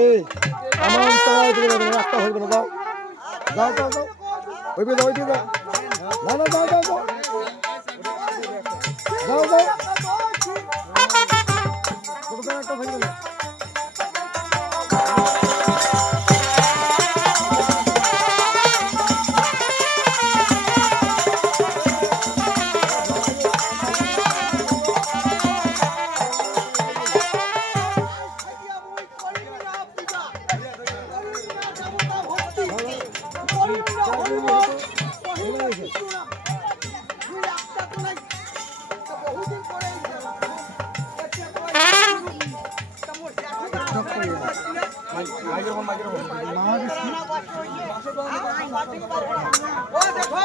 এই, আমার একটা হইবে না যাও যাও যাও যাও হইবে না হইবে না না না যাও যাও যাও যাও যাও ও দেখো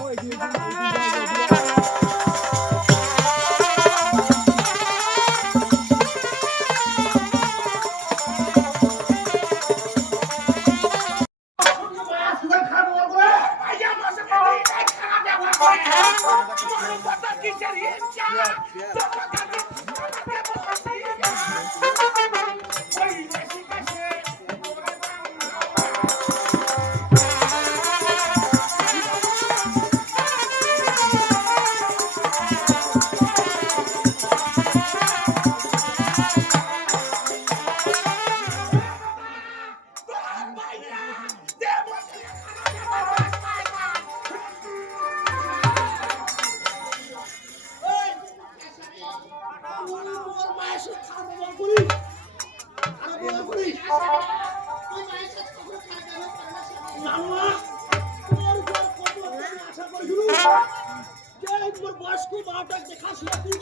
মাটা দেখাশোনা তুই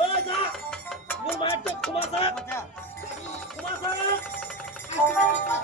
ওই যা মোর মায়ের ক্ষমা থাক ক্ষমা থাক ক্ষমা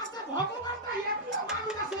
আচ্ছা, ভগবান তাই মানুষ আছে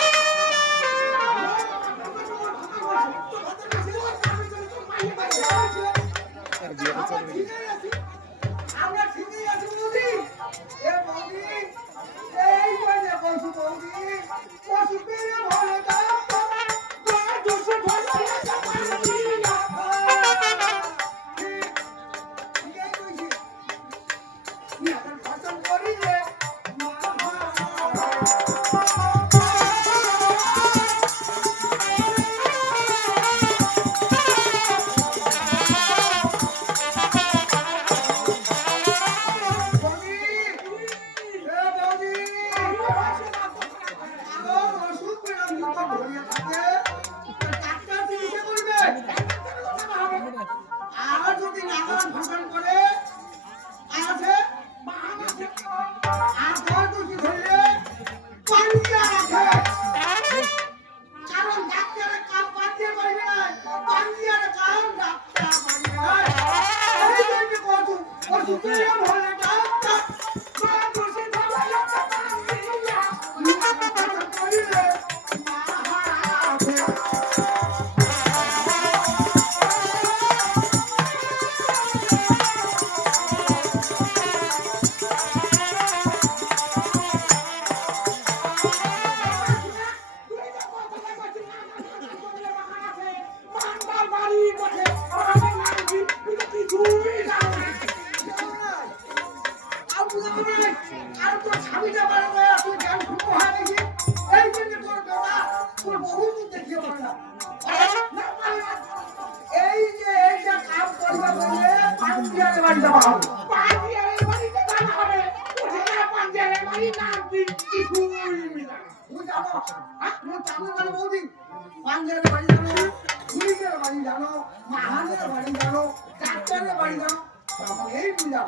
Thank you. ঠাকুরবার বৌদি পাঞ্জাবের বাড়ি জানো পুলিশের বাড়ি জানো মাহানের বাড়ি জানো ডাক্তারের বাড়ি জানো এই বুঝাও